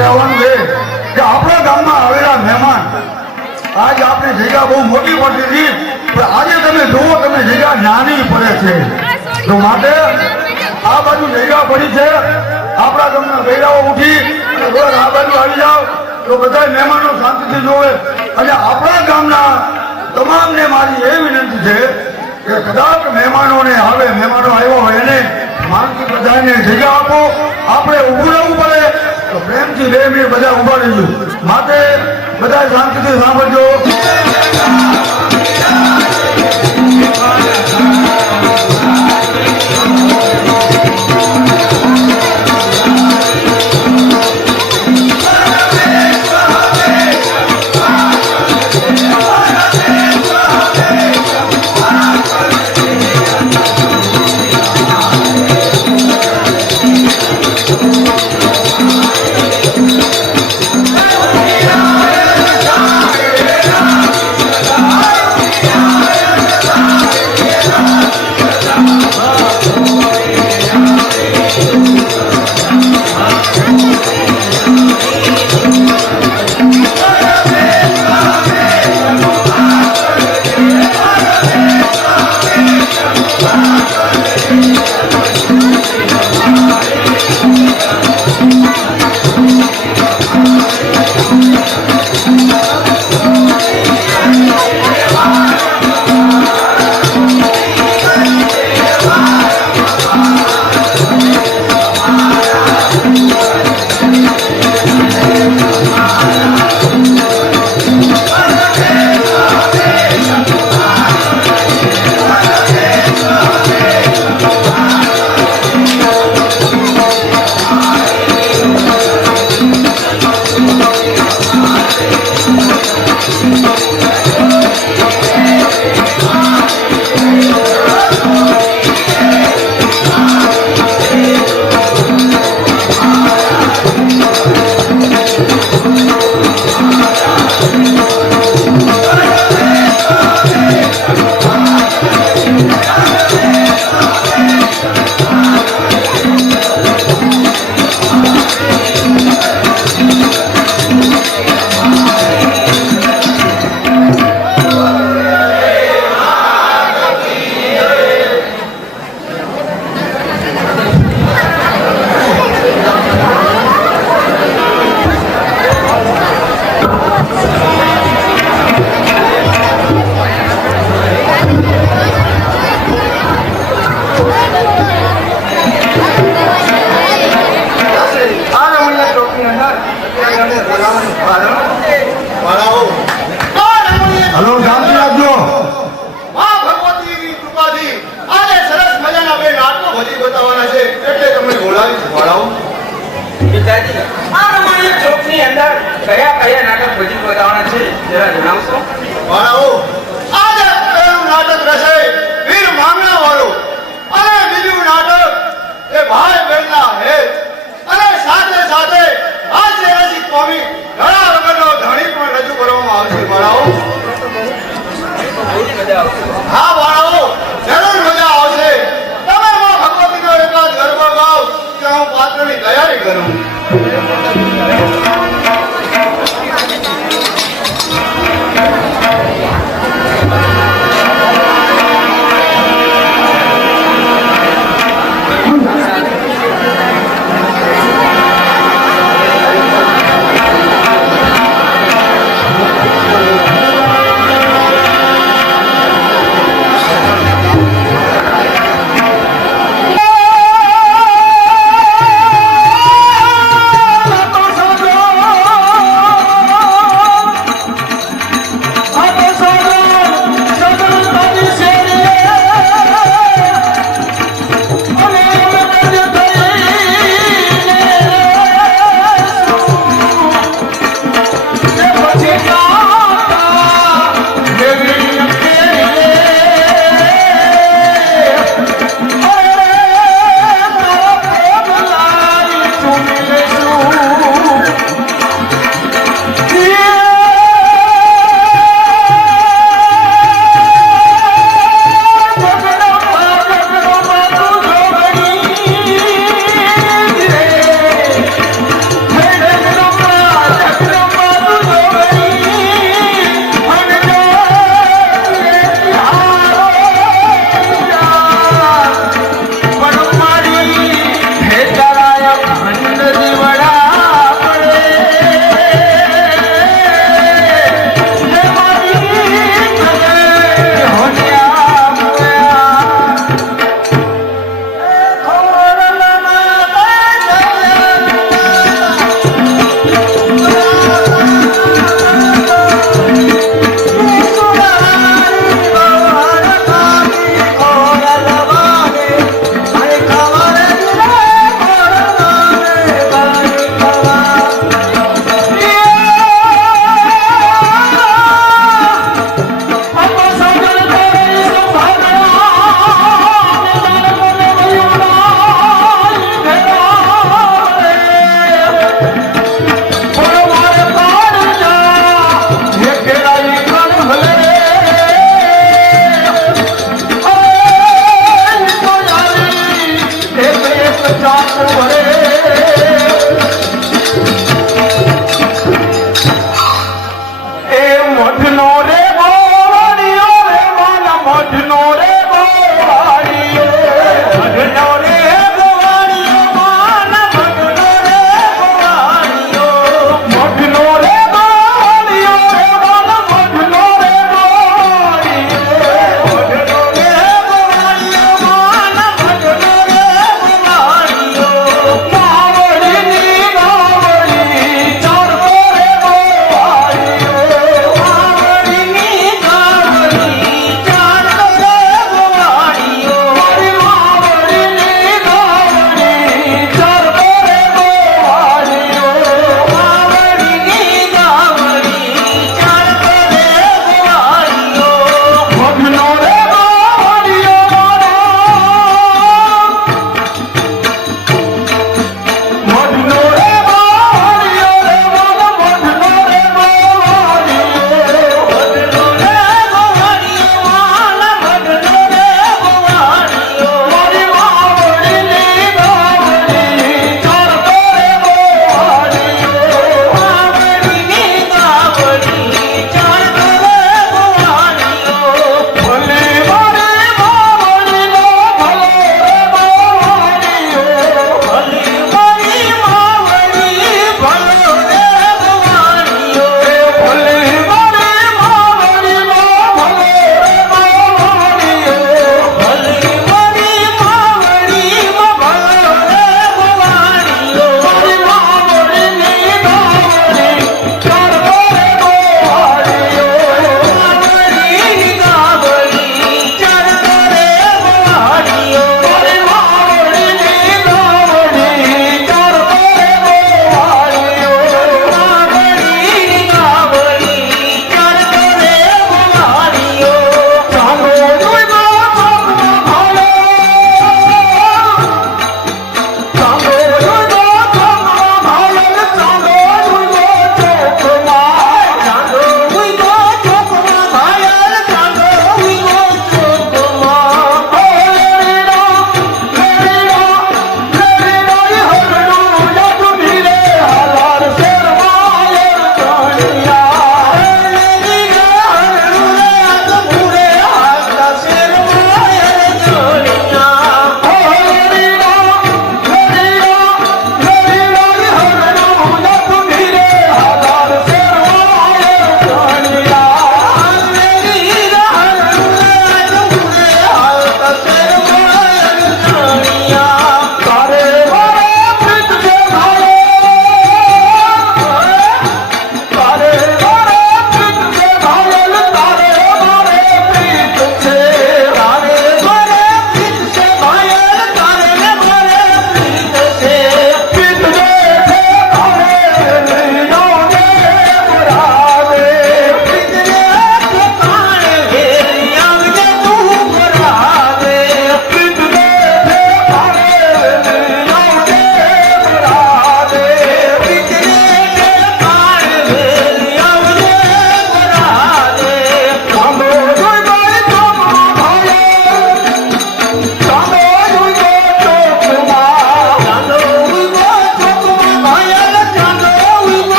કહેવાનું છે કે આપણા ગામમાં આવેલા મહેમાન આજ આપણી જગ્યા બહુ મોટી પડતી હતી પણ આજે તમે જુઓ તમે જગ્યા નાની પડે છે તો માટે આ બાજુ જગ્યા પડી છે આપણા ગામના ગૈરાઓ ઉઠી અને રોજ આ બાજુ આવી જાઓ તો બધા મહેમાનો શાંતિથી જોવે અને આપણા ગામના તમામને મારી એ વિનંતી છે કે કદાચ મહેમાનોને આવે મહેમાનો આવ્યો હોય એને માનથી બધાને જગ્યા આપો આપણે ઊભું રહેવું પડે તો પ્રેમથી 2 મિનિટ બધા ઊભા રહીશું માટે બધા શાંતિથી સાંભળજો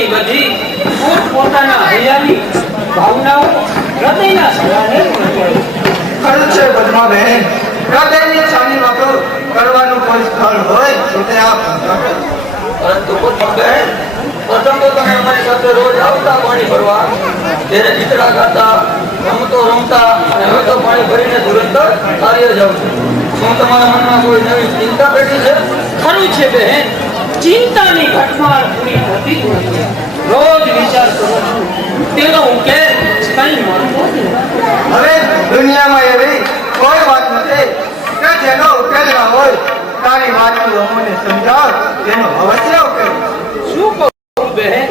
ઘણી બધી પોતાના હૈયાની ભાવનાઓ હૃદયના સલાહને ખરું છે પદ્માબેન, હૃદયની છાનીમાં તો કરવાનું કોઈ સ્થળ હોય તો તે આપ પરંતુ પદ્માબેન, પ્રથમ તો તમે અમારી સાથે રોજ આવતા પાણી ભરવા, ત્યારે ચિત્રા ગાતા, રમતો રમતા અને હવે તો પાણી ભરીને તુરંત કાર્ય જાવ છો. શું તમારા મનમાં કોઈ નવી ચિંતા બેઠી છે? ખરું છે બહેન, ચિંતાની ઘટમાળ પૂરી થતી જ નથી. રોજ વિચાર કરું છું, તેનો ઉકેલ કઈ મળતો જ નથી. હવે દુનિયામાં એવી કોઈ વાત નથી કે જેનો ઉકેલ ના હોય. તારી વાત અમને સમજાવ, તેનો અવશ્ય ઉકેલ. શું કહું બહેન,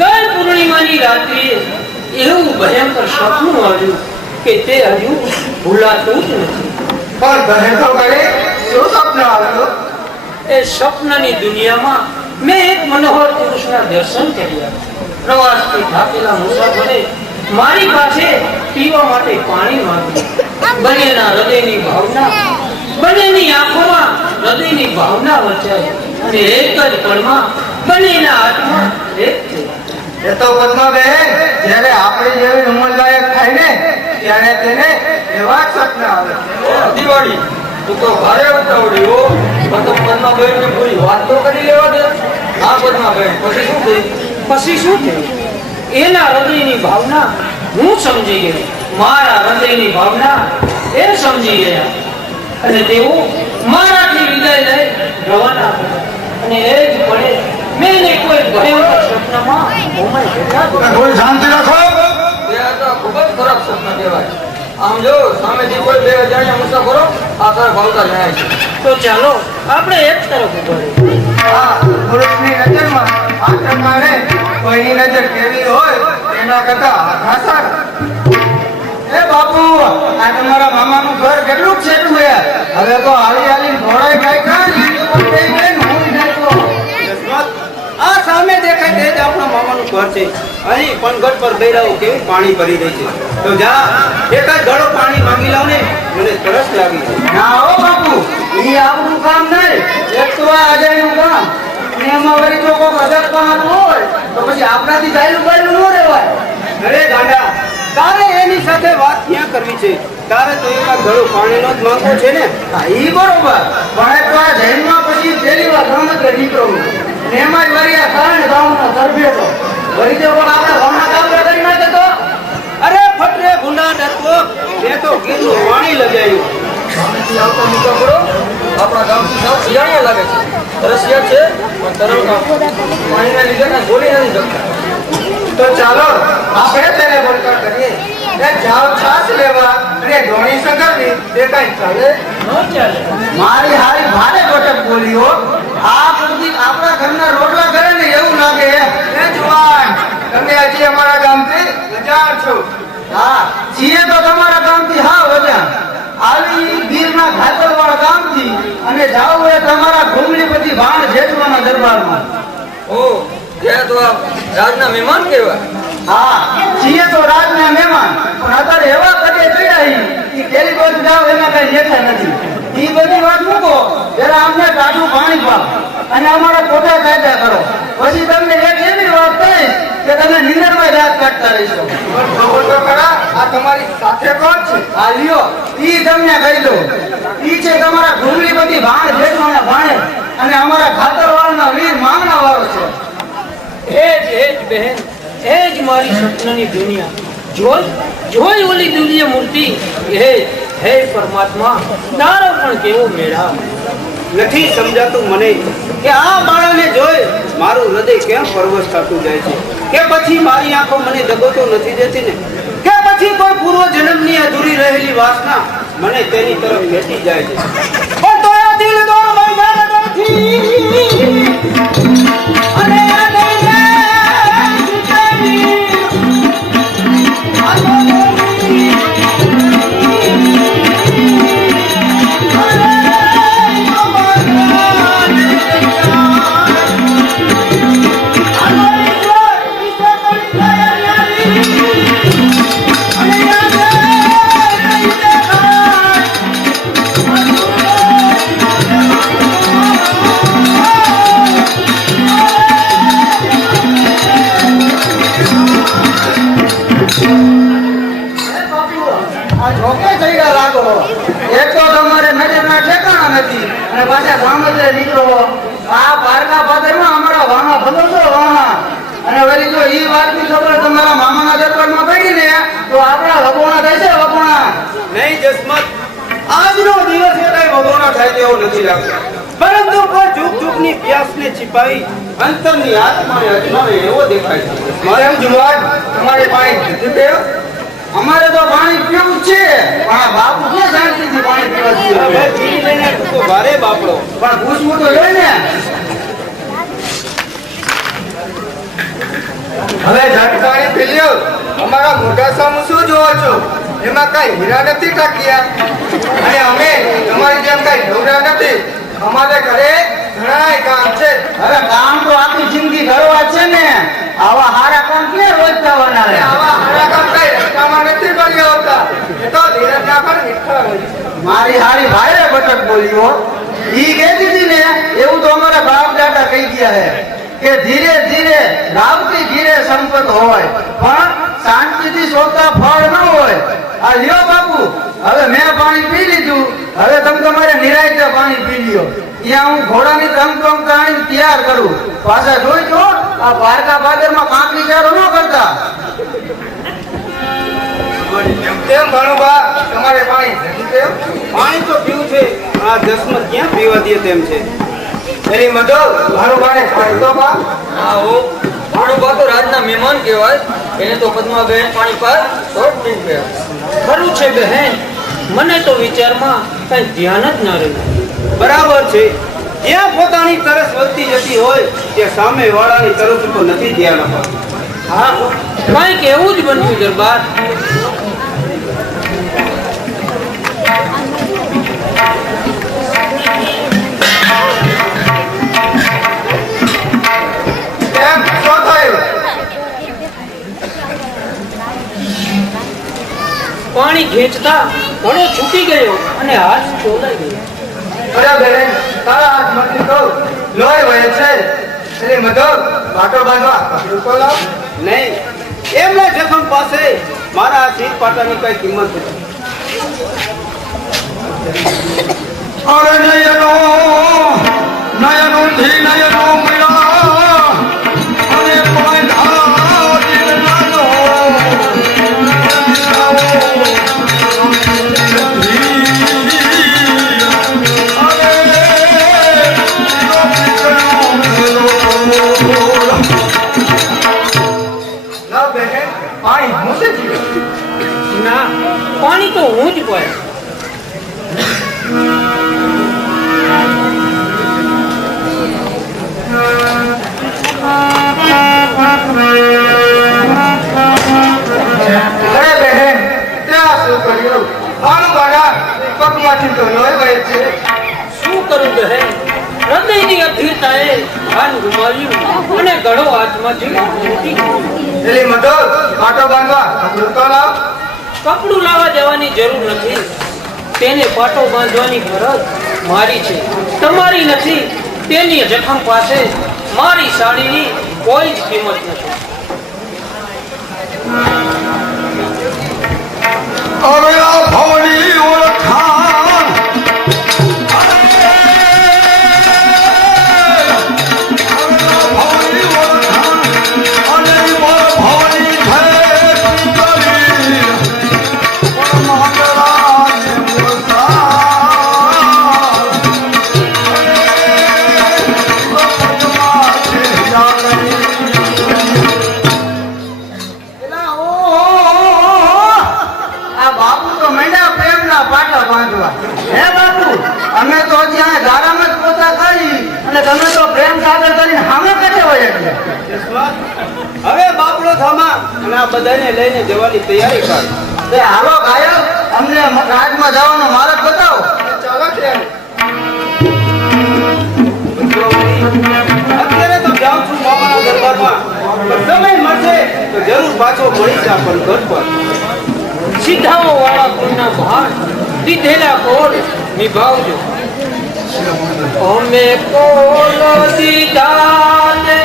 ગઈ પૂર્ણિમાની રાત્રિએ એવું ભયંકર સપનું આવ્યું કે તે હજુ ભૂલાતું જ નથી. પણ બહેન તો કરે શું સપન આવ્યું? એ સ્વપ્નની દુનિયામાં મેં એક મનોહર પુરુષના દર્શન કર્યા. પ્રવાસથી થાકેલા મુસાફરે મારી પાસે પીવા માટે પાણી માંગ્યું. બંનેના હૃદયની ભાવના, બંનેની આંખોમાં હૃદયની ભાવના વચાઈ અને એક જ પળમાં બંનેના હાથમાં એક થયા. એ તો પદ્માબેન, જ્યારે આપણી જેવી ઉંમરલાયક થાય ને ત્યારે તેને એવા જ સપના આવે. દિવાળી તું તો ભારે ઉતાવળી હો. પ્રથમ પદ્માબેન ને પૂરી વાત તો કરી લેવા દે. હા પદ્માબેન, પછી શું થયું? પછી શું થયું? એના હૃદયની ભાવના હું સમજી ગયો, મારા હૃદયની ભાવના એ સમજી ગયા અને તેઓ મારાથી વિદાય લઈ રવાના થયા. અને એ જ પડે મેં કોઈ ભયંકર સ્વપ્નમાં હોમાઈ ગયા. થોડી શાંતિ રાખો. તે આ તો ખૂબ જ ખરાબ સપના કહેવાય. આમ જો સામેથી કોઈ બે અજાણ્યા મુસાફરો આ તરફ આવતા જણાય છે. તો ચાલો આપણે એક તરફ ઉભા રહીએ. આ પુરુષની નજરમાં આ પ્રમાણે કોઈની નજર કેવી હોય એના કરતા આ સારા. એ બાપુ, આ તમારા મામાનું ઘર કેટલું છેટું છે? હવે તો હાલી હાલી ઘોડાય ગાય આ સામે દેખાય તે જ આપણા મામાનું ઘર છે. અહીં પનગઢ પર બૈરાઓ કેવી પાણી ભરી રહી છે. તો જા એકાદ ઘડો પાણી માંગી લાવ ને, મને તરસ લાગી છે. ના હો બાપુ, એ આપણું કામ નહીં, એક તો આ અજાયનું કામ. અને એમાં વળી જો કોઈ અજબ કામ હોય તો પછી આપણાથી ગાયલું ગાયલું ન રહેવાય. અરે ગાંડા, તારે એની સાથે વાત ક્યાં કરવી છે? તારે તો એકાદ ઘડો પાણીનો જ માંગવો છે ને. હા, ઈ બરોબર. પણ એ તો આ જૈનમાં પછી પહેલી વાર રમત નીકળો ને એમાં જ વળી આ કારણ ગામનો તરફેટો વળી તો પણ આપણા ગામના કામ કરી નાખે તો. અરે ફટરે ગુંડા ડરતો, મેં તો ગીરનું પાણી લગાવ્યું. સામેથી આવતા મુસાફરો આપણા ગામથી સાવ શિયાળિયા લાગે છે. તરસ્યા છે પણ તરવતા પાણીના લીધે કાંઈ બોલી નથી શકતા. તો ચાલો આપણે તેને બોલતા કરીએ. એ જાવ છાસ લેવા અને ધોણી સગરવી તે કઈ ચાલે? ન ચાલે. મારી હારી ભારે ગોટક બોલીઓ. આ પૂરતી આપણા ઘરના રોટલા કરે ને એવું લાગે. એ જુવાન, તમે હજી અમારા ગામથી અજાણ છો? હા, છીએ તો તમારા ગામથી હા અજાણ. આવી ગીરના ઘાતરવાળા ગામથી અને જાવ એ તમારા ઘૂમલી પછી ભાણ જેઠવાના દરબારમાં. ઓહ, ત્યાં તો આ રાજના મહેમાન કહેવાય. હા, છીએ તો રાજના મહેમાન, પણ અત્યારે એવા કદે ચડ્યા કે કેરી બાજુ જાવ એમાં કઈ લેતા નથી. ઈ બધી વાત મૂકો, જરા અમને ટાઢું પાણી પાવ અને અમારા ખોટા કાયદા કરો. પછી તમને એક એવી વાત કહીશ કે તમે નિંદરમાં યાદ કાઢતા રહીશો. ખબર તો ખરા, આ તમારી સાથે કોણ છે? આ લ્યો, ઈ તમને કહી દો. ઈ છે તમારા ઘૂમલી બધી ભાણ જેઠવાના ભાણે અને અમારા ખાતરવાળાના વીર માંગણા વાળો છે. એ જ બહેન, એ જ મારી સ્વપ્નની દુનિયા. જોઈ ઓલી દિવ્ય મૂર્તિ. હે પરમાત્મા, તારો પણ કેવો મેળા. નથી સમજાતું મને કે આ બાળાને જોઈ મારું હૃદય કેમ પરવશ થતું જાય છે. કે પછી મારી આંખો મને દગો તો નથી દેતી ને? કે પછી કોઈ પૂર્વ જન્મની અધૂરી રહેલી વાસના મને તેની તરફ ખેંચી જાય છે? પણ તો આ દિલ દોર બંધાયેલો નથી અને આ દિલને છૂટાવી જસમત, આજનો દિવસ એ કઈ વગોનો થાય તેવો નથી લાગતો, પરંતુ કોઈ ચૂકની પ્યાસને छिपाવી અંતરની આત્માને અજમાવે એવો દેખાય છે. મારે એમ જુવાન તમારે પાણી નથી પીવું? અમારે તો પાણી પીવું જ છે, પણ આ બાપુ ક્યાં શાંતિથી પાણી પીવા દે? હવે પી લઈને તો ભારે બાપડો. પણ પૂછવું તો જોઈએ ને. હવે જાણકારી પી લ્યો. અમારા મોટા સામુ શું જોવો છો? એમાં કઈ હીરા નથી ટાંક્યા, અને અમે તમારી જેમ કઈ ઢોરા નથી. અમારે ઘરે ઘણા કામ છે. હવે કામ તો આખી જિંદગી કરવા છે ને, આવા હારા કામ ક્યાં રોજ થવાના અને રે? આવા હારા કામ કઈ રસ્તામાં નથી કરી આવતા. એ તો ધીરજના પર નિષ્ઠા હોય. મારી હારી ભાઈ બટક બોલ્યો, ઈ કહેતી હતી ને એવું તો અમારા બાપ દાદા કહી ગયા હે કે ધીરે ધીરે લાવતી ધીરે સંપત હોય, પણ શાંતિથી શોધતા ફળ ન હોય. આ લ્યો બાપુ, હવે મેં પાણી પી લીધું, હવે તમે તમારે નિરાંતે પાણી પી લ્યો. ત્યાં હું ઘોડાની તમતમ તાણી તૈયાર કરું. પાછા જોઈ જો આ પારકા પાદરમાં કાંકરી ચારો ન કરતા. કેમ ભણુબા, તમારે પાણી નથી પીવું? પાણી તો પીવું છે, આ જસમત ક્યાં પીવા દે તેમ છે. એની મદદ ભણુબાને પાણી તો બા. હા હો, ભણુબા તો રાજના મહેમાન કહેવાય. એને તો પદ્માબેન પાણી પર શોર્ટ પીન પે. ખરું છે બહેન, મને તો વિચારમાં કઈ ધ્યાન જ ન રહ્યું. બરાબર છે, જ્યાં પોતાની તરસ વધતી જતી હોય ત્યાં સામે વાળાની તરસ ઉપર નથી ધ્યાન અપાતું. હા, કંઈક એવું જ બન્યું દરબાર. કેમ શું થયું? પાણી ખેંચતા ઘડો છૂટી ગયો અને હાથ ચોલાઈ ગયો. અરે બેન, તારા હાથમાંથી તો લોહી વહે છે. એની મદદ પાટો બાંધવા કપડું તો લાવ. નહીં, એમના જખમ પાસે મારા શીર પાટાની કઈ કિંમત નથી. અરે નયનો નયનોથી નયનો મળ્યા, અને પાંધા દિલ નાનો. લાવ બેન, પાણી હું છે જીવે. ના, પાણી તો હું જ પાય. અરે બેન, ત્યાં શું કર્યું? ભણુબાના પગમાંથી તો લોહી વહે છે. શું કરું બહેન, હૃદયની અધીરતાએ ભાન ગુમાવ્યું અને ઘડો હાથમાંથી છૂટી ગયો. એની મદદ પાટો બાંધવા કપડું તો લાવ. કપડું લાવવા જવાની જરૂર નથી. તેને પાટો બાંધવાની ફરજ મારી છે, તમારી નથી. તેની જખમ પાસે મારી સાડીની કોઈ જ કિંમત નથી. હવે આ ભવની ઓળખાણ, ભવની ઓળખાણ, અને ભવની ભેટ કરી, પણ માંગરાને ઓળખાણ. આ બાપુ તો મંડ્યા પ્રેમના પાટા બાંધવા. હે બાપુ, અમે તો હજી આ ગારામાં જ પોતા કરી, અને તમે તો પ્રેમ સાગર કરીને સામે કાઢે હોય એટલે. જસવંત, હવે બાપડો થામા અને આ બધાને લઈને જવાની તૈયારી કર. તે હાલો ગાયક, અમને રાજમાં જવાનો માર્ગ બતાવો. ચાલો છે. અત્યારે તો જાઉં છું મામાના દરબારમાં, પણ સમય મળશે તો જરૂર પાછો મળી જા પણ ઘર પર. સિદ્ધાઓ વાળા કોઈના ભાન દીધેલા કોલ નિભાવજો. અમે કોલ દીધા ને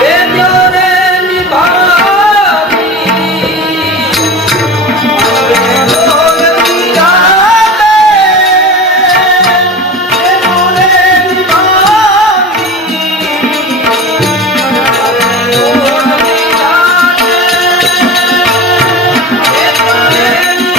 લેજો રે નિભાવી. કોલ દીધા ને લેજો રે નિભાવી. કોલ દીધા ને લેજો રે નિભાવી.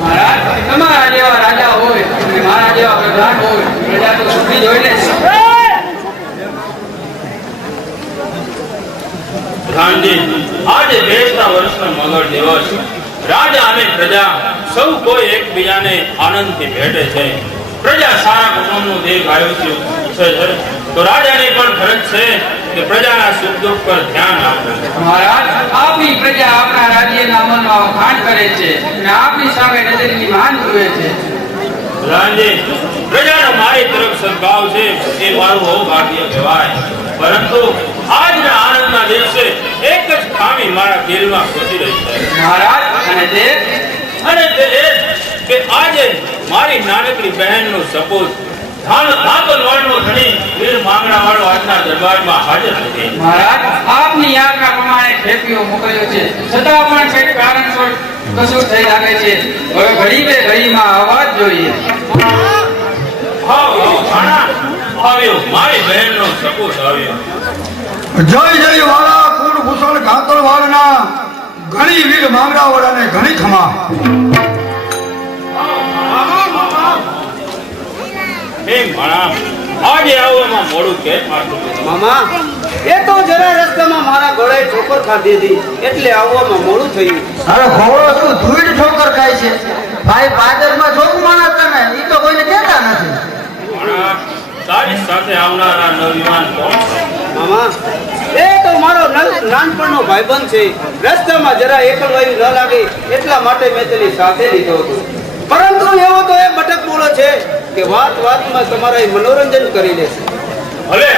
મહારાજ તમારા જેવા રાજા હોય અને મારા જેવા પ્રધાન હોય પ્રજા તો સુખી જ હોય ને. પ્રધાનજી, આજે બેસતા વર્ષનો મંગળ દિવસ, રાજા અને પ્રજા સૌ કોઈ એકબીજાને આનંદથી ભેટે છે. પ્રજા સારા કુટુંબનું દીર્ઘાયુષ્ય ઈચ્છે છે, તો રાજાની પણ ફરજ છે કે પ્રજાના સુખ દુઃખ પર ધ્યાન આપે. મહારાજ આપની પ્રજા આપણા રાજ્યના અમલમાં વખાણ કરે છે અને આપની સામે નજરની માન જુએ છે. પ્રધાનજી, પ્રજાનો મારી તરફ સદભાવ છે એ મારું બહુ ભાગ્ય કહેવાય. પરંતુ આજના આનંદના દિવસે એક જ ખામી મારા દિલમાં ખોટી રહી છે. મહારાજ અને તે તે એ કે આજે મારી નાનકડી બહેનનો સપૂત ધાકલવાડનો ધણી વીર માંગણાવાળો આજના દરબારમાં હાજર નથી. મહારાજ આપની આજ્ઞા પ્રમાણે ખેપીઓ મોકલ્યો છે, છતાં પણ કંઈક કારણસર કશું થઈ લાગે છે. હવે ઘડી ઘડીમાં આવવા જ જોઈએ. આવ્યો, મારી બહેનનો સપૂત આવ્યો. જય જય વાળા કુળભૂષણ ઘાતરવાળના ઘણી વીર માંગડાવાળાને ઘણી ખમા. એમ ભણા, આજે આવો એમાં મોડું કેમ મારતું? મામા એ તો જરા રસ્તામાં મારા ગળે ઠોકર ખાધી હતી એટલે આવવામાં મોડું થયું. અરે ઘોડો શું ધૂળ ઠોકર ખાય છે ભાઈ? બાદરમાં જોવું માણસ તમે ઈ તો કોઈને કહેતા નથી. ભણા, તારી સાથે આવનારા નવયુવાન કોણ છે? મામા એ તો મારો નાનપણનો ભાઈબંધ છે. રસ્તામાં જરા એકલવાયું ન લાગે એટલા માટે મેં તેની સાથે લીધો હતો. પરંતુ એવો તો એ બટક બોલો છે કે વાત વાતમાં તમારા મનોરંજન કરી લેશે. ભલે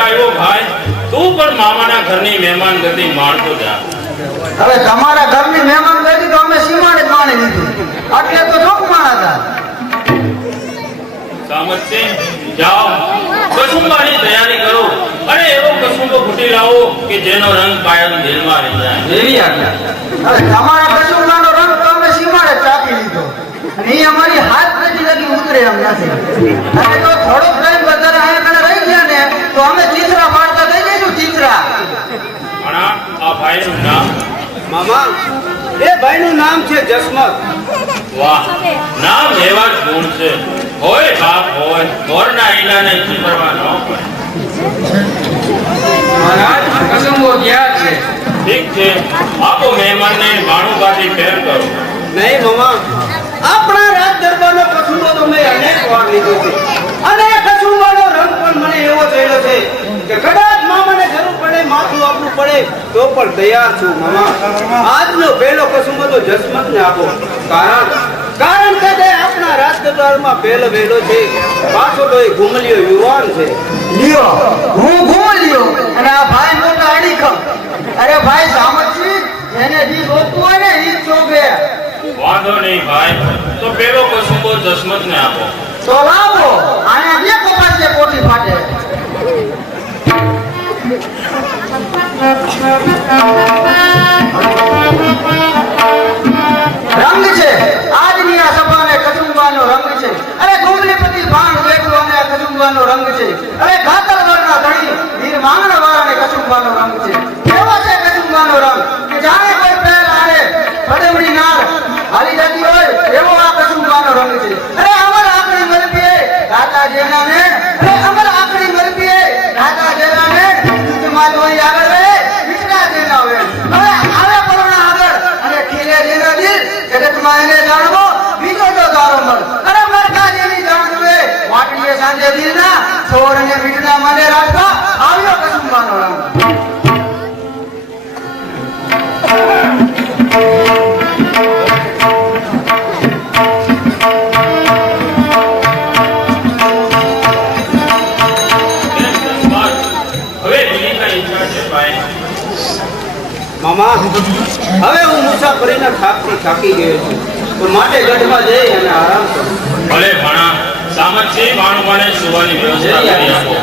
આવ્યો ભાઈ, તું પણ મામાના ઘરની મહેમાન ગતિ માણતો જા. હવે તમારા ઘરની મહેમાન ગઈ તો અમે સીમાડે જ માણી લીધું એટલે તો જોક માણા સામતસિંહ, જાઓ કસુંબાની તૈયારી કરો અને એવો કસુંબો ફૂટી લાવો કે જેનો રંગ કાયમ દિલમાં રહી જાય. એવી આજ્ઞા. હવે તમારા કસુંબાનો રંગ તો અમે સીમાડે જ ચાપી લીધો અને ઈ અમારી હાથ નથી લગી ઉતરે એમ નથી. અને તો થોડો પ્રેમ વધારે અહીંયા કણે રહી ગયા ને તો અમે ચીતરા પાડતા થઈ જઈશું. ચીતરા ભણા, આ ભાઈનું નામ? મામા એ ભાઈનું નામ છે જસમત. વાહ, નામ એવા જ ગુણ છે. હોય બાપ હોય, મોરના ઈલાને ચીપરવા ન પડે. મહારાજ કસુંબો ગયા છે. ઠીક છે, આપો મહેમાનને ભાણુકાથી ફેર કરો. નહીં મામા, આપણા રાજ દરબારનો કસુંબો તો મેં અનેક વાર લીધો છે અને એ કસુંબાનો રંગ પણ મને એવો થયેલો છે કે કદાચ મામાને જરૂર પડે, માથું આપવું પડે તો પણ તૈયાર છું. મામા આજનો પહેલો કસુંબો તો જસમતને આપો. કારણ કે તે આપણા રાજ દરબારમાં પહેલો વહેલો છે. પાછો તો એ ઘુમલિયો યુવાન છે. લ્યો હું ઘૂમ લ્યો અને આ ભાઈ મોટા અડીખમ. અરે ભાઈ સામતજી એને જી ગોતવું હોય ને ઈ જ શોભે. વાંધો નહીં ભાઈ, તો પેલો કસુંબો જસમતને આપો. તો લાવો આયા જે કપાસે કોઠી ફાટે. રંગ છે આજની આ સભાને કસુંબાનો રંગ છે. અરે ગુમલીપતિ ભાણ બેઠું અને આ કસુંબાનો રંગ છે. અરે ઘાતરવાળના ધણી વીર માંગણાવાળાને કસુંબાનો રંગ છે. કેવો છે કસુંબાનો રંગ કે જાણે કોઈ પહેલ આડે પડેમડી નાર હાલી જતી હોય એવો આ કસુંબાનો રંગ છે. અરે અમર આકડી મરપીએ રાતા જેનાને, અરે અમર આકડી મરપીએ રાતા જેનાને જુજમાં જોઈ આગળ રે વિકરા જેના હોય. હવે આવે પરોણા આગળ અને ખીલે જેના દિલ જગતમાં એને જાણવો બીજો તો તારો મળ. અરે મરકા જેની જાણવે વાટડીએ સાંજે દિલના છોડ અને મીઠના મને રાખવા આવ્યો કસુંબાનો રંગ. હવે બીજી કઈ ઈચ્છા છે ભાઈ? મામા હવે હું મુસાફરીના થાકી ગયો છું તો માટે ગઢમાં જઈ અને આરામ કરું. ભલે ભણા, સામતસિંહ ભાણુકાને સુવાની વ્યવસ્થા કરી આપો.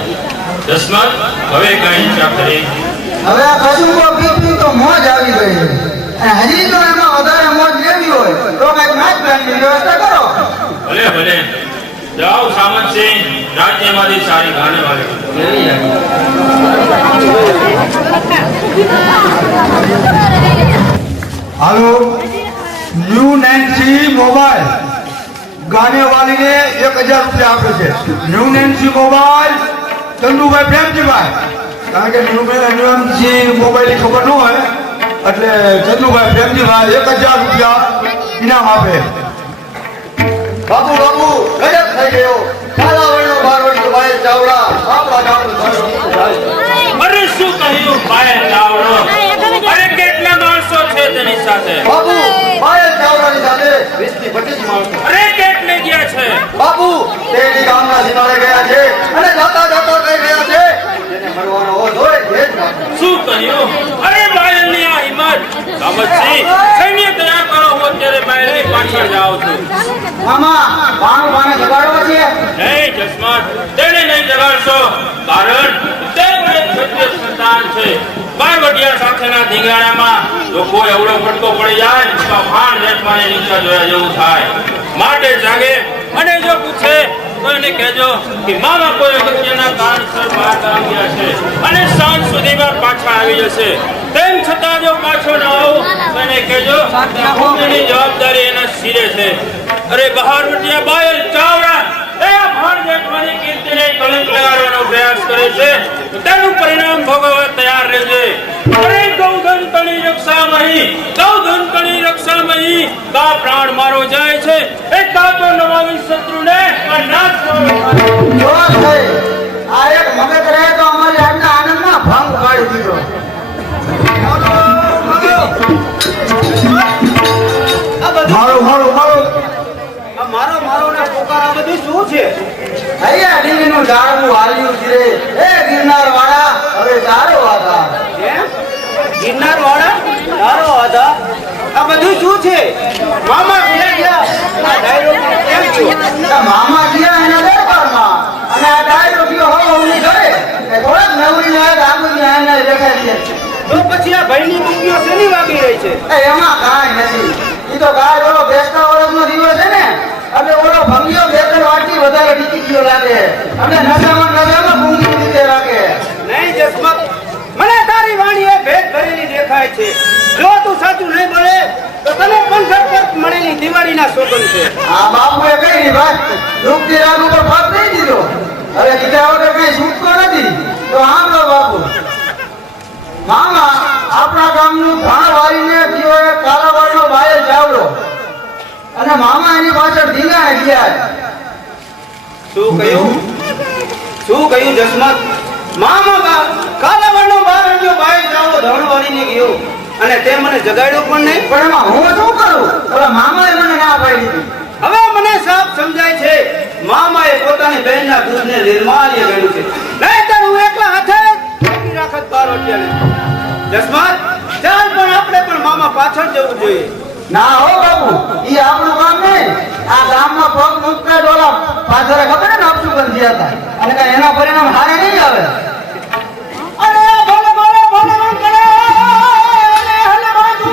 જસમત, હવે કઈ ઈચ્છા કરી? હવે આ કસુંબો પી તો મોજ આવી ગઈ છે અને હજી તો એમાં વધારે મોજ લેવી હોય તો કઈક નાચ ગાનની વ્યવસ્થા કરો. ભલે જાઓ સામતસિંહ, રાજ્યમાંથી સારી ગાને વાળી. એવી આજ્ઞા. હાલો न्यू 9C मोबाइल गाने वाली ने 1000 रुपया આપે છે new 9C mobile Chandubhai Premjibhai કારણ કે ન્યુ 9C મોબાઈલ ની ખબર ન હોય એટલે ચંદુભાઈ પ્રેમજીભાઈ 1000 રૂપિયા ઇનામ આપે બાપુ બાપુ ગજબ થઈ ગયો કાલા વર્ણનો 12 વર્ષનો ભાઈ ચાવડા આપણા ગામનો અરે શું કહ્યું પાયલ ચાવડો અરે કેટલા માણસો છે તેની સાથે બાપુ ભાઈ ચાવડાની સાથે 20 થી 25 માણસો અરે કેટલે ગયા છે બાપુ તેની ગામના સિનારે ગયા છે અને જાતા જાતા કહી ગયા છે જેને મળવાનો હોય એ જ બાપુ શું કહ્યું અરે પાયલની આ હિંમત કામતજી સૈન્ય તૈયાર કરો હું અત્યારે પાયલની પાછળ જાઉં છું મામા બાને જગાડવો છે નહીં જસમત તેને નહીં જગાડશો કારણ તે પણ એક ક્ષત્રિય સંતાન છે બારવટિયા સાથેના ધીંગાણામાં જો કોઈ એવડો ફટકો પડી જાય તો ભાણ રેતમાને નીચે જોયા જેવું થાય માટે જાગે અને જો પૂછે તો એને કહેજો કે મામા કોઈ અગત્યના કારણસર બહાર ગામ ગયા છે અને સાંજ સુધીમાં પાછા આવી જશે તેમ છતાં જો પાછો ન આવું તો એને કહેજો કે ભૂમિની જવાબદારી એના શિરે છે અરે બહારવટિયા બાયલ ચાવડા એ આ ભાણ રેતમાની કીર્તિને કલંક લગાડવાનો પ્રયાસ કરે છે તેનું પરિણામ ભોગવવા તૈયાર રહેજે અરે ગૌધન તણી રક્ષામહી કા પ્રાણ મારો જાય છે એ કા તો નવાવી શત્રુને નાશ જો થઈ આ એક મગજ રહે તો અમારી આજના આનંદમાં ભંગ પાડી દીધો મારો મારો મારો આ મારો ને પોકાર આ બધું શું છે અહીંયા ડીંગનું ઝાડવું હાલ્યું છે એ ગિરનાર વાળા હવે તારો આધાર ગિરનાર વાળા તારો આધાર આ બધું શું છે મામા ગયા આ ડાયરો કેમ થયો આ મામા ગયા એના દરબારમાં અને આ ડાયરો ગયો હો ઓની ઘરે એ થોડાક નવરી લાયક આગળ આને દેખાય છે તો પછી આ ભાઈની મૂંગીઓ શેની વાગી રહી છે એ એમાં કાંઈ નથી ઈ તો ગાય ઓલો બેસતા વર્ષનો દિવસ છે ને એટલે ઓલો ભંગીઓ બે ત્રણ વાટકી વધારે ટીકી ગયો લાગે અને નશામાં ભૂંગી રીતે રાખે નહીં જસમત મને તારી વાણીએ ભેદ ભરેલી દેખાય છે જો તું સાચું નહીં બોલે તો તને પંથર પર મળેલી દિવાળીના સોગંદ છે આ બાપુએ કઈ ની ભાઈ દુઃખથી રાગ ઉપર ભાગ દઈ દીધો હવે કીધા વગર કઈ છૂટકો નથી તો આમ લો બાપુ મામા આપણા ગામનું ભાણ વાળીને ગયો એ કાલાવાડનો બાયલ ચાવડો અને મામા એની પાછળ ધીંગાણે ગયા શું કહ્યું જસમત મામા કાલાવાડનો બારણ્યો બાયલ ચાવડો ધણવાળીને ગયો અને તે મને જગાડ્યો પણ નહીં પણ એમાં હું શું કરું ઓલા મામાએ મને ના પાડી દીધી હવે મને સાફ સમજાય છે મામાએ પોતાની બહેનના દૂધને નિર્માલ્ય ગણ્યું છે નહીંતર હું એકલા હાથે રોકી રાખત બારવટિયાને જસમત ચાલ પણ આપણે પણ મામા પાછળ જવું જોઈએ ના હો બાપુ ઈ આપણું કામ નહીં આ ગામમાં પગ મૂકતા ડોલા પાછળ ખબર ને આપશું બંધ થયા હતા અને કાંઈ એના પરિણામ હારે નહીં આવે અરે ભલે ભલે ભલે કરે અરે હલે બાજુ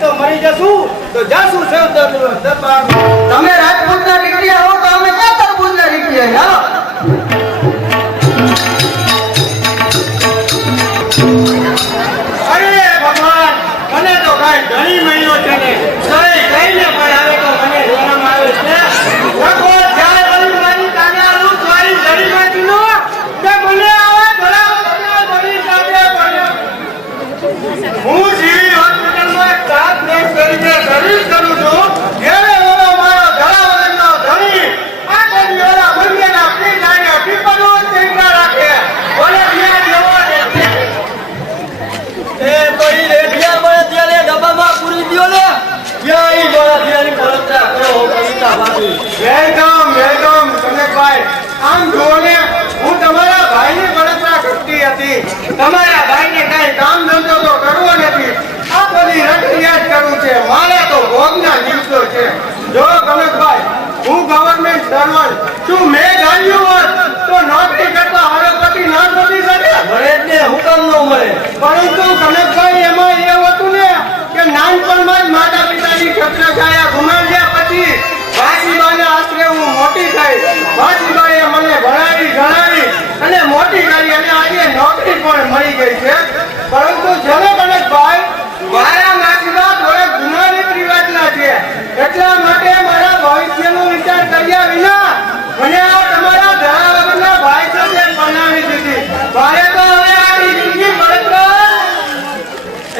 તો મરી જશું તો જાશું સેવ દરબાર તમે રાજપૂતના નીકળ્યા હો તો અમે ક્યાં તરબૂચના નીકળ્યા હાલો અરે ભગવાન મને તો કાંઈ ઘણી મહિનો છે ને કઈને પણ આવે તો મને શરમ આવે છે ભગવાન જાય બળી મારી કાનાનું સ્વારી ઘડી માંગીનો કે મને આવા ઘણા બળી સાથે પડ્યો હું સિવિલ હોસ્પિટલમાં એક દાંત નેટ કરીને સર્વિસ કરું છું ત્યારે ઓલો મારો ધડાવડનો ધણી આખો દિવસ બંનેના પીઠ આને પીપળો જ ચીંગા રાખે બોલે ત્યાં જેવો ને એ તો ઈ રેડિયા મળે ત્યારે ડબ્બામાં પૂરી દ્યો ને ક્યાં ઈ બળદિયાની બળતરા કરો કવિતા બાજુ વેલકમ કનકભાઈ આમ જુઓ ને હું તમારા ભાઈની બળતરા કરતી હતી તમારા ભાઈને કઈ કામ ધંધો તો કરવો નથી આ બધી રખડિયા જ કરવું છે મારે તો ભોગના દિવસો છે જો કનકભાઈ હું ગવર્નમેન્ટ સર્વન્ટ શું મેં જાણ્યું હોત તો નોકરી કરતા હરોપતિ ના શોધી શકે મળે જ ને હુકમ ન મળે પરંતુ કનકભાઈ એમાં એવું હતું ને કે નાનપણમાં જ માતા પિતાની છત્રછાયા ગુમાવ્યા પછી વાસીબાના આશરે હું મોટી થઈ. વાસીબાએ મને ભણાવી ગણાવી અને મોટી કરી અને આજે નોકરી પણ મળી ગઈ છે. પરંતુ ચલો કનકભાઈ, મારા વાસીબા થોડા ગુનાહિત રિવાજના છે. એટલા માટે મારા ભવિષ્યનો વિચાર કર્યા વિના મને આ તમારા ધરા વગરના ભાઈ સાથે બનાવી દીધી. મારે તો હવે આખી જિંદગી બળતરા.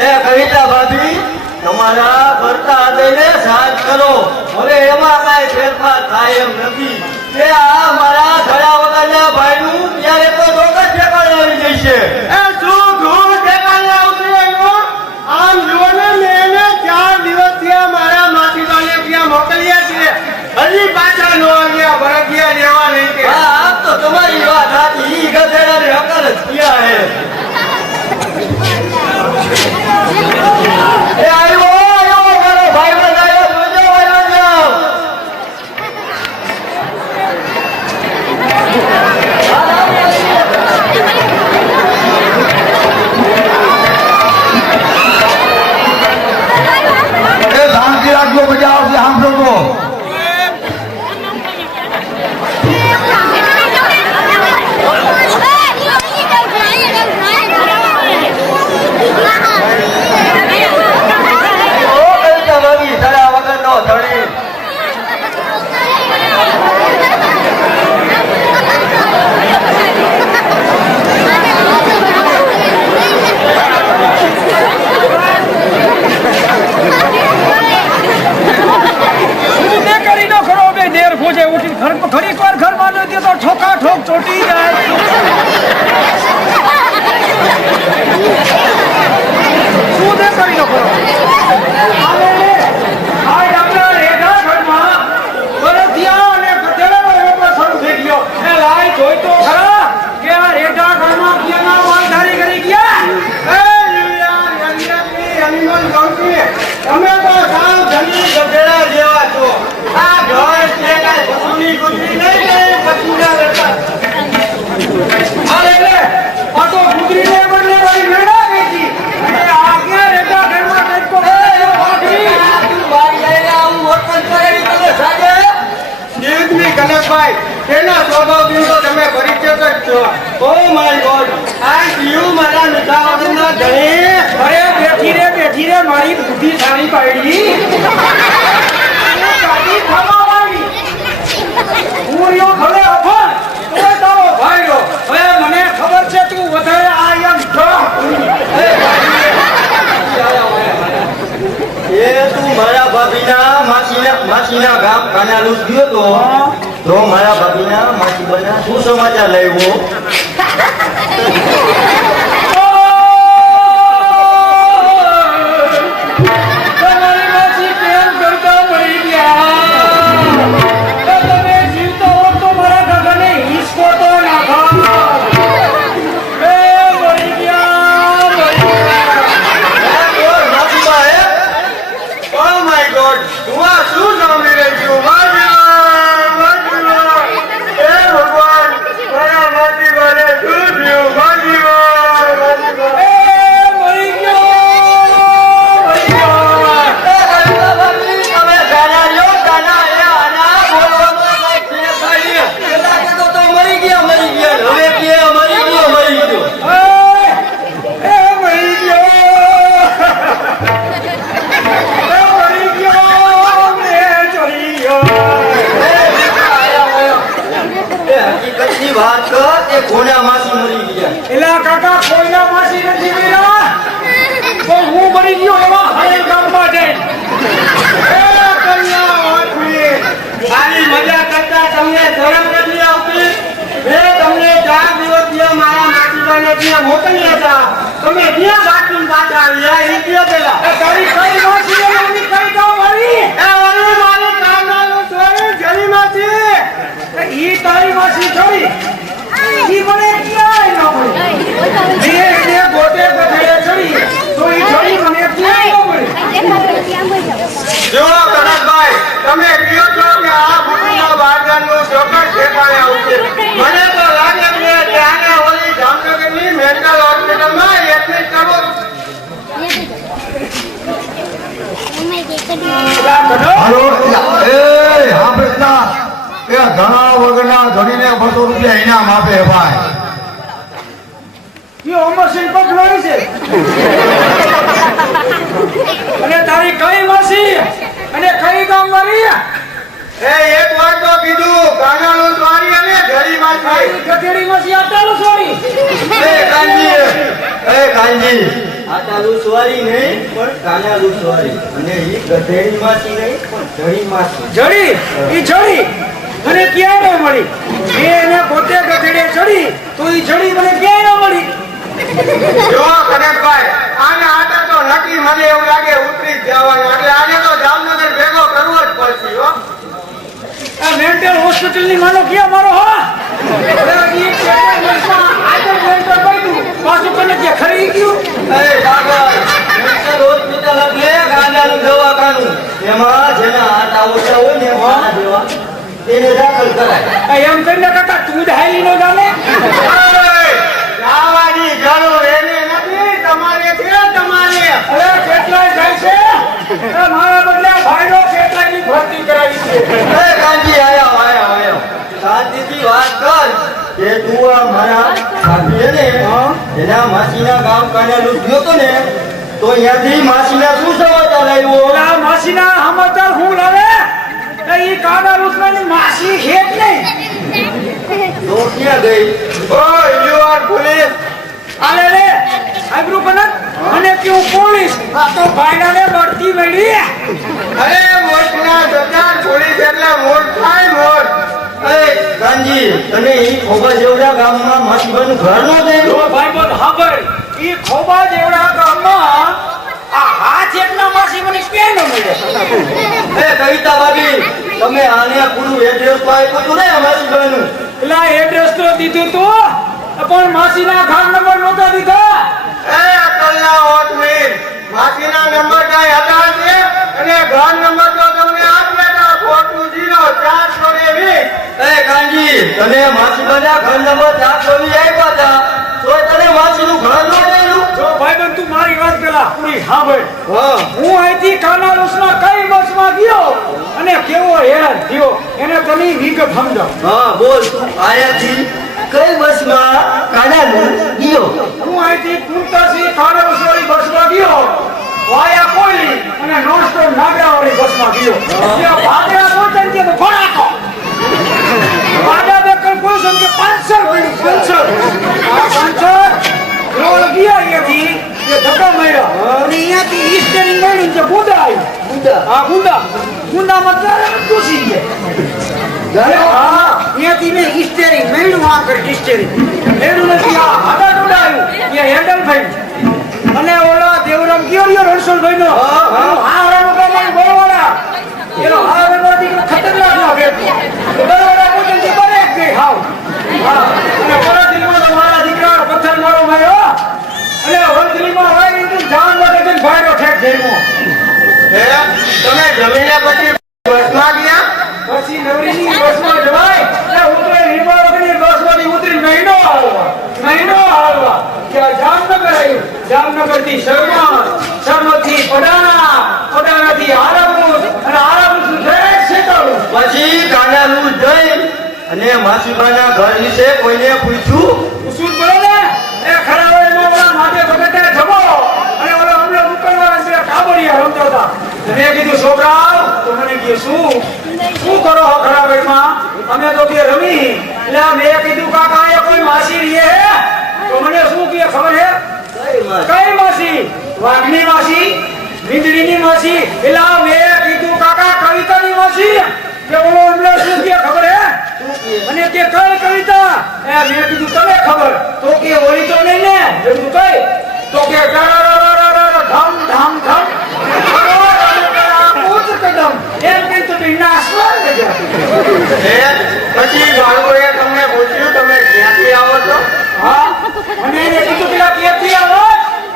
એ કવિતા ભાભી, તમારા ભરતા હૃદયને શાંત કરો. હવે એમાં કાંઈ ફેરફાર થાય એમ નથી. કે આ મારા ધડા વગરના ભાઈનું ત્યારે તો ચોક્કસ ઠેકાણે આવી જશે. એ શું ધૂળ ઠેકાણે આવશે એનું? આમ જુઓ ને, મેં એને 4 દિવસથી આ મારા માસીબાને ત્યાં મોકલ્યા છે. હજી પાછા નો આવ્યા, ભરતિયા લેવા નહીં કે. હા, આમ તો તમારી વાત સાચી. ઈ ગધેડાને હકલ જ ક્યાં હે. એ આવ્યો મારો ભાઈબંધ આવ્યો. જોજો ભાઈબંધ. એ શાંતિ રાખજો, મજા આવશે સાંભળો તો. ઓ કવિતા ભાભી, ધડા વગરનો ધણી. કરી નો ખરો બે દેર ફોજે ઉઠી ઘડીક વાર ઘરમાં ન દે તો ઠોકા ઠોક ચોટી જાય. શું દે કરી નો ખરો? તમે તો સાવ ધની ગધેડા જેવા છો. આ ઘર છે કાંઈ પશુની ગુજરી નહીં કે પશુના રહેતા. અરે આ તો ગુજરીને બદલે મારી મેળા ગઈ હતી. અને આગે રેટા ઘરમાં કંઈક તો વાઘરી. તું ભાઈ લઈને આવું વર્તન કરેલી તમે સાજે. જીવની કનકભાઈ, તેના સ્વભાવથી તો તમે પરિચિત જ છો. ઓ માય ગોડ, આ જીવ મારા મીઠા વગરના ધણી. અરે બેઠી રે મારી બુદ્ધિ સારી પાડી. ગાડી થવા વાળી. હું યો ભલે અફર, તોય તારો ભાઈ રો. હવે મને ખબર છે તું વધારે આયમ છો. એ તું મારા ભાભીના માસીના ગામ કાનાલુસ ગયો તો મારા ભાભીના માસી બના શું સમાચાર લાવ્યો? તમારી માસી પ્રેમ કરતા મરી ગયા. તમે જીવતા હો તો મારા કાકાને હિસકો તો નાખો. એ મરી ગયા. માસીબા હે? ઓ માય ગોડ, હું આ શું સાંભળી રહી છું? માસીબા, એ ભગવાન, મારા માસીબાને શું થયું? માસીબા. એ મરી ગયો. મરી ગયો. એ કવિતા ભાભી, તમે ગાના લ્યો, ગાના. એ આના બોલવામાં કાંઈ ફેર થાય. પેલા કહેતો તો મરી ગયા. હવે કે મરી ગયો. એ મરી ગયો. એ મરી ગયો. મેં ચોરી ગયો. એ હકીકતની વાત કર, એ કોના માસી મરી ગયા. એલા કાકા કોઈના માસી નથી મળ્યા. તો હું મરી ગયો એવા હરેક ગામમાં જઈને. એ કન્યા વાંચવી, આની મજા કરતા તમને શરમ નથી આવતી? મેં તમને 4 દિવસથી મારા માસીબાને ત્યાં મોકલ્યા હતા. તમે ક્યાં બાકી પાછા આવ્યા? એ કયો પેલા. એ તારી કઈ માસી એની કઈ ગામ વાળી? એ ઓલી મારી કાનાનું છોરી જરી માસી. ઈ તારી માસી છોડી. ઈ મને ક્યાંય ન મળી. એને ગોટે ગોઠે ચડી તો ઈ છોડી મને ક્યાંય ન મળી. જો કનકભાઈ, તમે કયો છો કે આ બુદ્ધિના બારગામનું ચોક્કસ ઠેકાણે આવશે. મને તો લાગે છે કે આને ઓલી જામનગરની મેન્ટલ હોસ્પિટલમાં એડમિટ કરવો જ વગરના ધણીને 200 રૂપિયા ઇનામ આપે ભાઈ. યો અમરસિંહ પકડાય છે અને તારી કઈ માસી અને કઈ ગામ વાળી એ એક વાર તો કીધું કાનાનું દ્વારી અને ઘરી માસી. ગધેડી માસી આટાલું છોડી એ કાનજી આટાલું સવારી નહીં પણ કાનાલું સવારી અને ઈ ગધેડી માસી નહીં પણ ઘરી માસી. જડી ઈ જડી મને ક્યાંય ન મળી મેં એને પોતે ગધેડે ચડી તો ઈ જડી મને ક્યાંય ન મળી જો કનકભાઈ આને આટા તો નક્કી મને એવું લાગે ઉતરી જ જવાનું એટલે આને તો જામનગર ભેગો કરવો જ પડશે હો. આ મેન્ટલ હોસ્પિટલ ની માનો ક્યાં મારો હા આગળ મેન્ટલ પડ્યું પાછું કને કે ખરી ગયું એ સાગર મેન્ટલ હોસ્પિટલ એટલે ગાંડાનું દવાખાનું એમાં જેના આટા ઓછા હોય ને એમાં દેવા તેને દાખલ કરાય. એમ કરીને કાકા તું ધારી નો જાને જવાની જરૂર એને નથી તમારે છે તમારે. અરે કેટલાય જાય છે એ મારા બદલે ભાઈનો કેટલાય ની ભરતી કરાવી છે એ કાંજી આયા શાંતિથી વાત કર કે તું આ મારા ભાભીએ ને એના માસીના ગામ કાનેલું ગયો તો ને તો અહીંયાથી માસીના શું સમાચાર આવ્યો? ઓલા માસીના સમાચાર હું લાવે એ કાના રૂસમાની માસી છે જ નહીં તો ક્યાં ગઈ? ઓય યુ આર પોલીસ. આલે રે આબરૂ કનક અને ક્યું પોલીસ આ તો ભાઈનાને બળતી મળી અરે મોટના સરદાર પોલીસ એટલે મોટ થાય મોટ. એ કાંજી તને ઈ ખોબા જેવડા ગામમાં માસીબાનું ઘર ન દે? ભાઈ બોલ હાબર ઈ ખોબા જેવડા ગામમાં આ હાથ એકના માસી મને ક્યાં ન મળે એ કવિતા ભાભી તમે આને પૂરું એડ્રેસ તો આપ્યું હતું ને માસીબાનું? એલા એડ્રેસ તો દીધું તું પણ માસીના ઘર નંબર નહોતા દીધા એ અકલના હોત મીર માસીના નંબર કાંઈ હતા જ ને અને ઘર નંબર તો તમને આપ્યા હતા 420. એ કાંજી તને માસીબાના ઘર નંબર 420 આપ્યા હતા તો તને માસીનું ઘર ન દેલું? જો ભાઈબંધ તું મારી વાત પેલા પૂરી સાંભળ હા હું અહીંથી કાનાલુસમાં કઈ બસમાં ગયો અને કેવો હેરાન થયો એને તને વિગત સમજાવ હા બોલ તું આયાથી કઈ બસમાં કાનાલું ગયો? હું અહીંથી કુંતાસી કાનાલુસવાળી બસમાં ગયો વાયા કોયલી અને નોનસ્ટોપ નાગરાવાળી બસમાં ગયો ત્યાં ભાગરા પહોંચે ને તો ભણાકો ભાડા બેકર કોઈ સમજે 500 પડી 500 રોડ ગયા અહીંયાથી એ ધક્કા માર્યા અને અહીંયાથી ઈસ્ટરિંગ મળ્યું તો ગુંડા આવ્યું હા ગુંડા મતલબ ઘૂસી ગયા અહીંયાથી મેં ઈસ્ટરિંગ મળ્યું આ કરી ઈસ્ટરિંગ એનું નથી આ હાડા ડોડા આવ્યું એ હેન્ડલ ભાઈ અને ઓલા દેવરામ કયો રહ્યો રણછોડભાઈ નો હારાનો કામ બોલવાના એનો હારાનો દીકરો ખતરનાક ના બેઠો બરાબર પોતે બરે ગઈ હાવ હા અને પરાદીમાં તો મારા દીકરાનો પથ્થર મારો માર્યો અને વંદલીમાં વાઈ તો જાન માટે જઈને ભાઈનો ઠેક જઈમો તમે જમીને પછી બસમાં ગયા? પછી નવરીની બસમાં જવાય એ ઉતરે હિમાલયની બસમાંથી ઉતરી મહિનો હાલવા ત્યાં જામનગર આવ્યું જામનગરથી શર્માથી પડાણાથી આરામપુર અને આરામપુર ઠેક શેતાળું પછી કાનાલું જઈ અને માસીબાના ઘર વિશે કોઈને પૂછ્યું? શું બોલે ને એ ખરા વેળમાં ઓલા માથે વખતે જમો અને ઓલા હમણાં મુકરવાળા છે કાબડિયા રમતા હતા મેં કીધું છોકરાઓ તો મને કહે શું કરો હો ખરા વેળમાં અમે તો કે રમી એટલે મેં કીધું કાકા એ કોઈ માસી રીએ હે તો મને શું કહે ખબર હે કઈ માસી વાઘની માસી વીજળીની માસી એટલે મેં કીધું કાકા કવિતાની માસી કે ઓલો હમણાં શું કહે ખબર હે મને કે કઈ કવિતા એ મેં કીધું તને ખબર તો કે ઓલી તો નહીં ને તું કઈ તો કે ધમ ધમ ધમ પૂછ કદમ એમ કે તો નાસવા ને પછી બાળકોએ તમને પૂછ્યું તમે ક્યાંથી આવો છો? હા અને એને કીધું પેલા ક્યાંથી આવો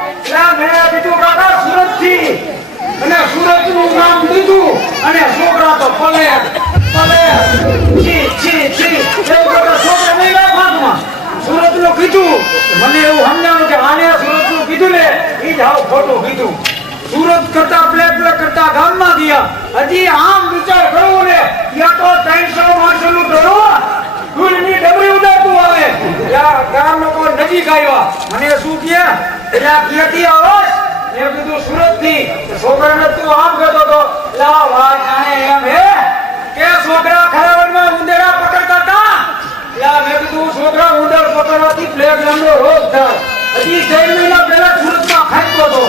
એટલે મેં કીધું કાકા સુરતથી અને સુરતનું નામ દીધું અને છોકરા તો પલે છી છોકરા નહીં રાખવામાં સુરતનું કીધું મને એવું સમજાણું કે આને સુરતનું કીધું ને એ જ હાવ ખોટું કીધું સુરત કરતા પ્લેટ કરતા ગામમાં ગયા હજી આમ વિચાર કરવો ને ત્યાં તો 300 માણસો નું ધૂળની ડબરી ઉડાડતું આવે ત્યાં ગામ લોકો નજીક આવ્યા મને શું કહે ત્યાં ક્યાંથી આવો મેં કીધું સુરત થી છોકરાને તું આમ કહેતો તો લા વાત જાણે એમ હે કે છોકરા ખરાવડમાં ઉંદેડા પકડતા હતા લા મેં કીધું છોકરા ઉંદર પકડવાથી પ્લેગ્રાઉન્ડનો રોગ થાય હજી 3 મહિના પહેલા સુરતમાં ખાતો હતો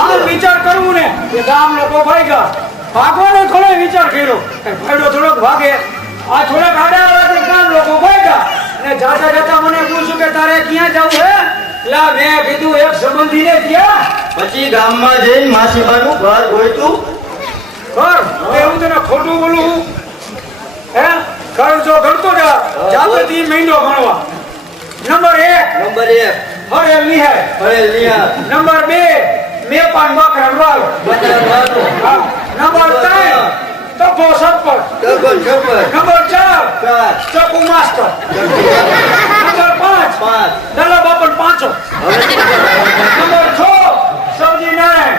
આમ વિચાર કરવું ને કે ગામ લોકો ભાગ્યા ભાગવાનો થોડો વિચાર કર્યો ભાઈડો થોડોક ભાગે આ થોડાક આડા આવાથી ગામ લોકો ભાગ્યા અને જાતા જાતા મને પૂછ્યું કે તારે ક્યાં જવું હે લા મેં કીધું એક સંબંધીને ત્યાં પછી ગામમાં જઈને માસીબાનું ઘર ગોઈતું કર એવું તને ખોટું બોલું હે કર જો કરતો જા જાતથી મહિનો ભણવા નંબર 1 નંબર 1 હરે નિહાય હવે લિયા નંબર 2 મેપાન બકરા વાળો નંબર 3 તપો સપર ડબલ ડબલ નંબર 4 ચાર ચકુ માસ્ટર નંબર 5 પાંચ દલા બાપન પાંચો નંબર 6 સૌજી નારાયણ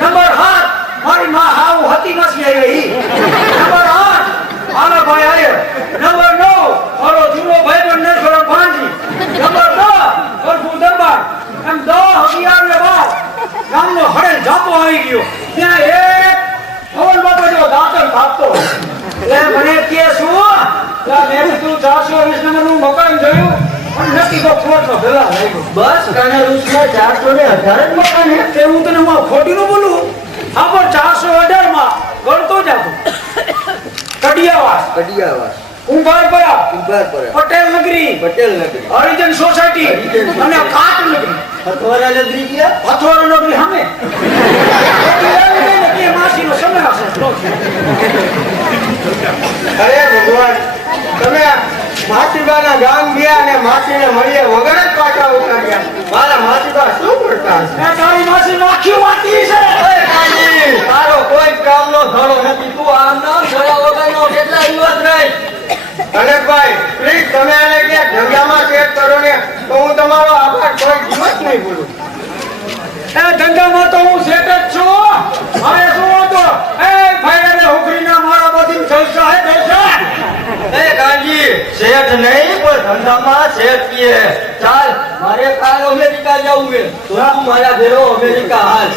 નંબર 7 મારી માં હાવ હતી નથી આવી નંબર 8 આલાભાઈ આયર નંબર 9 મારો જૂનો ભાઈબંધ નરસોર ભાંજી નંબર 10 પરફુ દરબાર એમ 10 11 ને 12 ગામનો હળે જાપો આવી ગયો ત્યાં એક ફોન બાબા જો દાંતર ભાગતો એટલે મને કે શું મેં કીધું 420 નંબરનું મકાન જોયું પણ નક્કી તો ખોટનો ભેલા લાગ્યો બસ કાના રૂસમાં 418 જ મકાન હે તે હું તને હું ખોટી નું બોલું હા પણ 418 માં ગણતો જાતો કડિયાવાસ કડિયાવાસ કુંભારપરા ઉભારપરા પટેલ નગરી પટેલ નગરી હરિજન સોસાયટી અને કાટ નગરી હથવારા નગરી ગયા અથવારો નગરી સામે કે માસીનો સમય હશે અરે ભગવાન તમે માસીબાના ગામ ગયા અને માસીને મળીએ વગર જ પાછા ઉતાર્યા મારા માસીબા શું કરતા હશે એ તારી માસી નાખ્યું વાતી છે ઓય કાજી તારો કોઈ કામનો ધડો નથી તું આમ નામ ધડા વગરનો કેટલા દિવસ રહી અનેકભાઈ પ્લીઝ તમે આને ક્યાંક જગ્યામાં ચેક કરો ને તો હું તમારો આભાર કોઈ દિવસ નહીં ભૂલું એ ધંધામાં તો હું સેટ જ છું હવે શું હતો એ ભાઈને હુકરીના મારા બધી જલસા હે જલસા એ કાજી શેઠ નહીં પણ ધંધામાં શેઠ કીએ ચાલ મારે કાલ અમેરિકા જવું છે તો તું મારા ભેરો અમેરિકા હાલ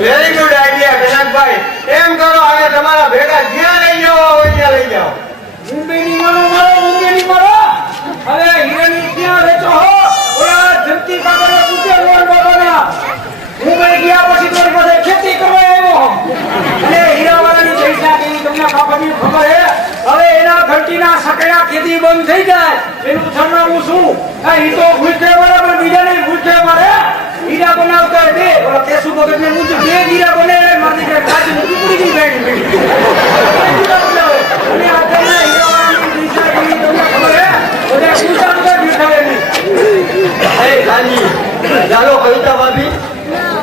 વેરી ગુડ આઈડિયા કનકભાઈ એમ કરો હવે તમારા ભેગા જ્યાં લઈ જાઓ હોય ત્યાં લઈ જાઓ મુંબઈની મારો હવે હીરાની ક્યાં વેચો હો ઓલા જંતી કાકાને પૂછે રોન બાબાના મુંબઈ ગયા પછી તો પાસે ખેતી કરવા આવ્યો અને હીરાવાળાની પૈસા કેવી તમને બાબાની ખબર હે હવે એના ઘંટીના સકડા ખેતી બંધ થઈ જાય એનું સરનામું શું આ ઈ તો ભૂખે બરાબર બીજાને ભૂખે મારે હીરા બનાવતા દે ઓલા કેસુ ભગતને પૂછ્યું બે હીરા બને મારી કે કાચી નથી પડી ગઈ બેઠી અને આ તમને હીરાવાળાની પૈસા કેવી તમને ખબર હે ઓલે પૂછા વગર બેઠા નહીં એ કાજી ચાલો કવિતા ભાભી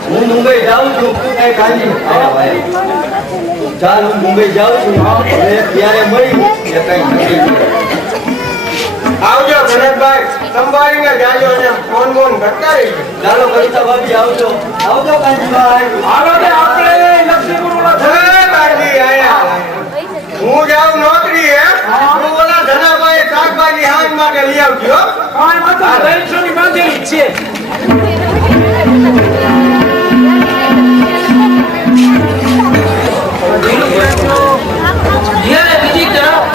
હું મુંબઈ જાઉં છું એ કાજી ચાલ હું મુંબઈ જાઉં છું હવે ત્યારે મળી એ કઈ નક્કી આવજો ભરતભાઈ સંભાળીને જાજો અને ફોન કરતા રહીજો ચાલો કવિતા ભાભી આવજો આવજો કાજીભાઈ હાલો તે આપણે લક્ષ્મીપુર ઓલા કાજી આયા હું જાઉં નોકરી હે હું ઓલા ધનાભાઈ શાકભાજી હાથ માટે લઈ આવજો કાંઈ વાંધો નહીં, 150 ની બાંધેલી જ છે જ્યારે બીજી તરફ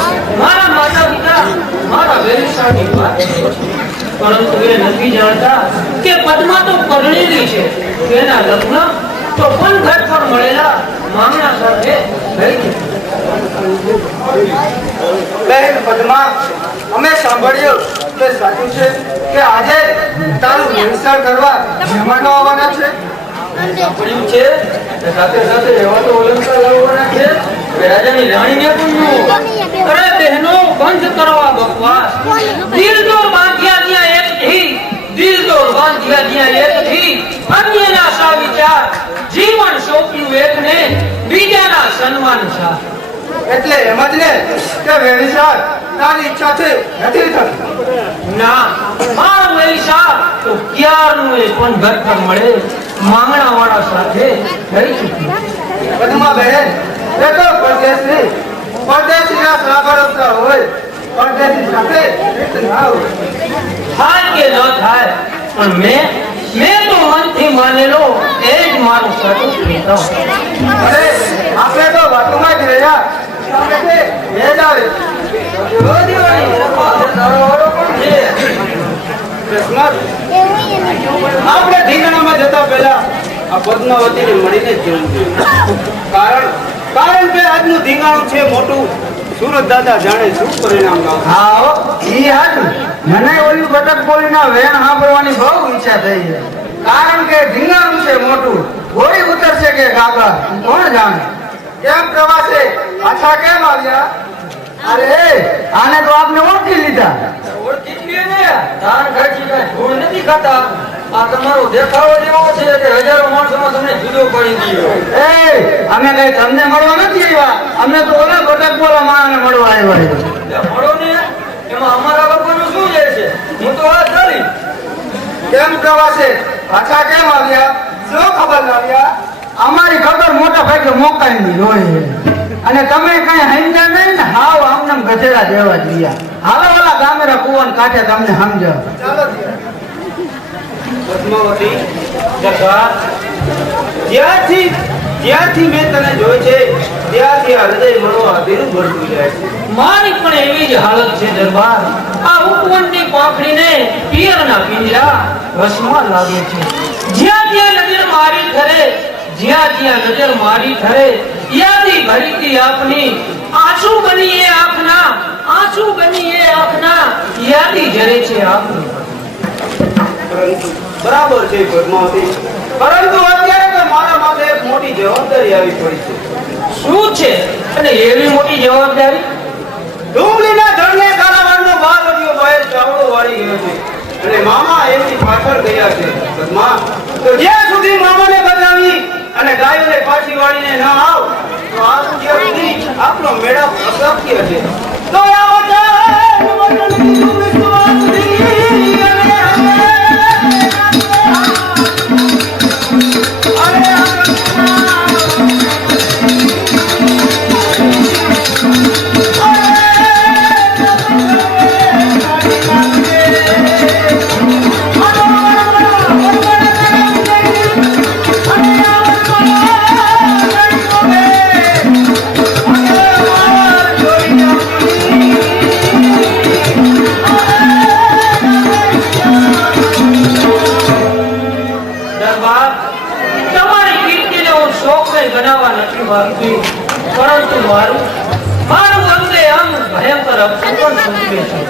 મારા માતા પિતા મારા વેલસાની વાત કરે છે. પરંતુ એ નથી જાણતા કે પદ્મા તો પરણેલી છે તેના લગ્ન તો પણ ઘર પર મળેલા મામલા સાથે થઈ છે. બહેન પદ્મા અમે સાંભળ્યું કે સાચું છે કે આજે તારું વ્યવસાય કરવા મહેમાનો આવવાના છે સાંભળ્યું છે કે સાથે સાથે એવા તો ઓલંકાર લાવવાના છે કે રાજાની રાણીને પણ અરે બહેનો બંધ કરવા બકવાસ દિલ તો બાંધ્યા દિયા એક થી દિલ તો બાંધ્યા દિયા એક થી અન્યના સા વિચાર જીવન સોંપ્યું એકને બીજાના સન્માન સા. એટલે એમ જ ને કે વ્યવસાય તારી ઈચ્છાથી નથી થતી ના મારો વેલીસા તો ક્યારનું એ પણ ઘર પર મળે માંગણાવાળા સાથે થઈ ચૂકી. પદ્મા બહેન એ તો પરદેશીના સાગરતા હોય, પરદેશી સાથે રીત ના હોય. થાય કે ન થાય પણ મેં તો મનથી માનેલો એ જ મારું સાચું પ્રીતમ. અરે આપણે તો વાતોમાં જ રહ્યા. આપણે એ જ આવે. આપણે ઢીંગણામાં જતા પહેલા આ પદ્માવતીને મળીને જ જવું જોઈએ. કારણ કે આજનું ઢીંગાણું છે મોટું. સુરત દાદા જાણે શું પરિણામ લાવે. હા હો, ઈ હાચું. મને ઓલી બટક બોલીના વેણ સાંભળવાની બહુ ઈચ્છા થઈ છે. કારણ કે ઢીંગાણું છે મોટું. ગોળી ઉતરશે કે ગાગા કોણ જાણે. કેમ પ્રવાસે પાછા કેમ આવ્યા? અરે આને તો આપને ઓળખી લીધા. ઓળખી જ લ્યો ને. ધાન ખાચી કાંઈ ધૂળ નથી ખાતા. આ તમારો દેખાવો જ એવો છે કે હજારો માણસોમાં તમને જુદો કરી દીધો. એ અમે કઈ તમને મળવા નથી આવ્યા. અમે તો ઓલા બટક બોલા માણસને મળવા આવ્યા છીએ. એટલે મળો ને, એમાં અમારા લોકોનું શું જાય છે? હું તો વાત ચાલી. કેમ પ્રવાસે પાછા કેમ આવ્યા? શું ખબર લાવ્યા? અમારી ખબર મોટા ભાગે મોકાઈની હોય અને તમે કઈ સમજ્યા નહીં ને. હાવ આમનામ ગધેડા જેવા જ રહ્યા. હાલો ઓલા ગામેરા કુવાન કાંઠે તમને સમજાવ. ચાલો પદ્માવતી, જ્યાંથી મેં તને જોઈ છે ત્યાંથી આ હૃદય મળવા અધીરું ભરતું જાય છે. મારી પણ એવી જ હાલત છે દરબાર. આ ઉપવનની પાંખડીને પિયરના પિંજરા વશમાં લાગે છે. જ્યાં જ્યાં નજર મારી ઠરે, જ્યાં જ્યાં નજર મારી ઠરે, યાદી ભરીતી આપની આંસુ બની એ આંખના, આંસુ બની એ આંખના, યાદી જરે છે આપની. બરાબર છે પદ્માવતી, પરંતુ અત્યારે તો મારા માથે એક મોટી જવાબદારી આવી પડી છે. શું છે અને એવી મોટી જવાબદારી? ડુંગળીના ધણને કાલાવાડનો બારવટીયો બહાર ચાવડો વાળી ગયો છે અને મામા એમની પાછળ ગયા છે. પદ્મા, તો જ્યાં સુધી મામાને બચાવી અને ગાયોને પાછી વાળીને ન આવ તો આ ત્યાં સુધી આપણો મેળાપ અશક્ય છે. તો આ વચન વિશ્વાસથી અને બનાવવા નથી માંગતી, પરંતુ મારું અંગે અંગ ભયંકર અપસર સૂચવે છે.